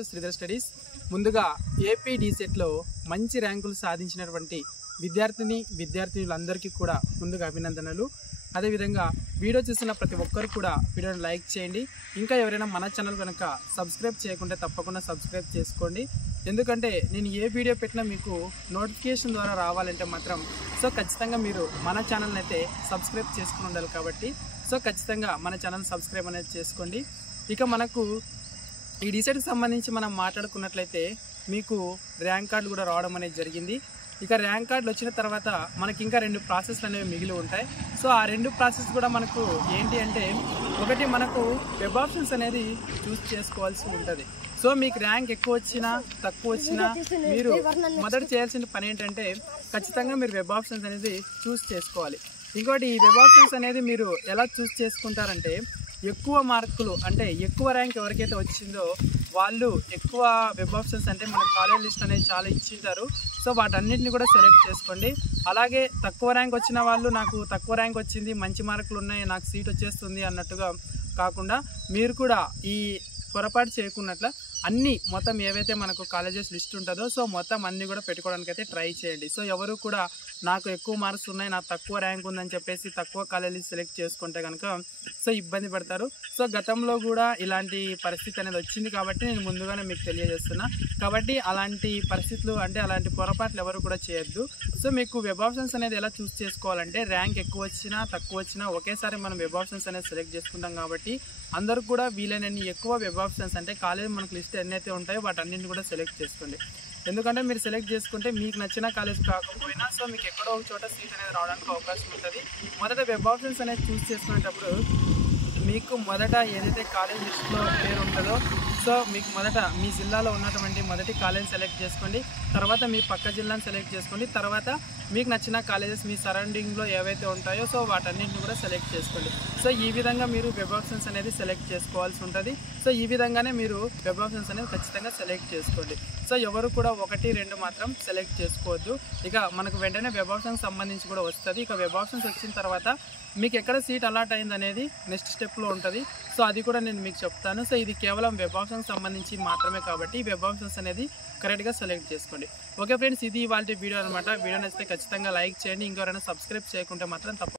Sridhar studies ముందుగా AP డీసెట్లో మంచి ర్యాంకులు సాధించినటువంటి విద్యార్థులందరికీ కూడా ముందుగా అభినందనలు. అదేవిధంగా వీడియో చూసిన ప్రతి ఒక్కరు కూడా వీడియోని లైక్ చేయండి. ఇంకా ఎవరైనా మన ఛానల్ కనుక సబ్స్క్రైబ్ చేయకుంటే తప్పకుండా సబ్స్క్రైబ్ చేసుకోండి. ఎందుకంటే నేను ఏ వీడియో పెట్టినా మీకు నోటిఫికేషన్ ద్వారా రావాలంటే మాత్రం ఖచ్చితంగా మీరు మన ఛానల్ని అయితే సబ్స్క్రైబ్ చేసుకుని ఉండాలి. కాబట్టి ఖచ్చితంగా మన ఛానల్ సబ్స్క్రైబ్ అనేది చేసుకోండి. ఇక మనకు ఈ డీసెట్కి సంబంధించి మనం మాట్లాడుకున్నట్లయితే మీకు ర్యాంక్ కార్డు కూడా రావడం అనేది జరిగింది. ఇక ర్యాంక్ కార్డులు వచ్చిన తర్వాత మనకి ఇంకా 2 ప్రాసెస్లు అనేవి మిగిలి ఉంటాయి. ఆ 2 ప్రాసెస్ కూడా మనకు ఏంటి అంటే, ఒకటి మనకు వెబ్ ఆప్షన్స్ అనేది చూస్ చేసుకోవాల్సి ఉంటుంది. మీకు ర్యాంక్ ఎక్కువ వచ్చినా తక్కువ వచ్చినా మీరు మొదట చేయాల్సిన పని ఏంటంటే ఖచ్చితంగా మీరు వెబ్ ఆప్షన్స్ అనేది చూస్ చేసుకోవాలి. ఇంకోటి ఈ వెబ్ ఆప్షన్స్ అనేది మీరు ఎలా చూస్ చేసుకుంటారంటే, ఎక్కువ మార్కులు అంటే ఎక్కువ ర్యాంక్ ఎవరికైతే వచ్చిందో వాళ్ళు ఎక్కువ వెబ్ ఆప్షన్స్ అంటే మన కాలేజ్ లిస్ట్ అనేది చాలా ఇచ్చింటారు. వాటన్నిటిని కూడా సెలెక్ట్ చేసుకోండి. అలాగే తక్కువ ర్యాంక్ వచ్చిన వాళ్ళు నాకు తక్కువ ర్యాంక్ వచ్చింది, మంచి మార్కులు ఉన్నాయి, నాకు సీట్ వచ్చేస్తుంది అన్నట్టుగా కాకుండా మీరు కూడా ఈ పొరపాటు చేయకున్నట్ల అన్నీ మొత్తం ఏవైతే మనకు కాలేజెస్ లిస్ట్ ఉంటుందో మొత్తం అన్నీ కూడా పెట్టుకోవడానికి అయితే ట్రై చేయండి. ఎవరు కూడా నాకు ఎక్కువ మార్క్స్ ఉన్నాయి, నాకు తక్కువ ర్యాంక్ ఉందని చెప్పేసి తక్కువ కాలేజీ సెలెక్ట్ చేసుకుంటే కనుక ఇబ్బంది పడతారు. గతంలో కూడా ఇలాంటి పరిస్థితి అనేది వచ్చింది కాబట్టి నేను ముందుగానే మీకు తెలియజేస్తున్నా. కాబట్టి అలాంటి పరిస్థితులు అంటే అలాంటి పొరపాట్లు ఎవరు కూడా చేయొద్దు. మీకు వెబ్ ఆప్షన్స్ అనేది ఎలా చూస్ చేసుకోవాలంటే, ర్యాంక్ ఎక్కువ వచ్చినా తక్కువ వచ్చినా ఒకేసారి మనం వెబ్ ఆప్షన్స్ అనేది సెలెక్ట్ చేసుకుంటాం. కాబట్టి అందరూ కూడా వీలైనన్ని ఎక్కువ వెబ్ ఆప్షన్స్ అంటే కాలేజ్ మనకు లిస్ట్ ఎన్నైతే ఉంటాయో వాటన్నింటిని కూడా సెలెక్ట్ చేసుకోండి. ఎందుకంటే మీరు సెలెక్ట్ చేసుకుంటే మీకు నచ్చిన కాలేజ్ కాకపోయినా మీకు ఎక్కడో ఒక చోట సీట్ అనేది రావడానికి అవకాశం ఉంటుంది. మొదట వెబ్ ఆప్షన్స్ అనేది చూస్ చేసుకునేటప్పుడు మీకు మొదట ఏదైతే కాలేజ్ లిస్ట్లో పేరు ఉంటుందో మీకు మొదట మీ జిల్లాలో ఉన్నటువంటి మొదటి కాలేజ్ సెలెక్ట్ చేసుకోండి. తర్వాత మీ పక్క జిల్లాను సెలెక్ట్ చేసుకోండి. తర్వాత మీకు నచ్చిన కాలేజెస్ మీ సరౌండింగ్లో ఏవైతే ఉంటాయో వాటన్నింటిని కూడా సెలెక్ట్ చేసుకోండి. ఈ విధంగా మీరు వెబ్ ఆప్షన్స్ అనేది సెలెక్ట్ చేసుకోవాల్సి ఉంటుంది. ఈ విధంగానే మీరు వెబ్ ఆప్షన్స్ అనేది ఖచ్చితంగా సెలెక్ట్ చేసుకోండి. ఎవరు కూడా 1, 2 మాత్రం సెలెక్ట్ చేసుకోవద్దు. ఇక మనకు వెంటనే వెబ్ ఆప్షన్స్ సంబంధించి కూడా వస్తుంది. ఇక వెబ్ ఆప్షన్స్ వచ్చిన తర్వాత మీకు ఎక్కడ సీట్ అలాట్ అయింది అనేది నెక్స్ట్ స్టెప్లో ఉంటుంది. అది కూడా నేను మీకు చెప్తాను. ఇది కేవలం వెబ్ ఆప్షన్స్ సంబంధించి మాత్రమే కాబట్టి వెబ్ ఆప్షన్స్ అనేది కరెక్ట్గా సెలెక్ట్ చేసుకోండి. ఓకే ఫ్రెండ్స్, ఇది ఇవాళ వీడియో అనమాట. వీడియో నచ్చితే ఖచ్చితంగా లైక్ చేయండి. ఇంకెవరైనా సబ్స్క్రైబ్ చేయకుంటే మాత్రం తప్ప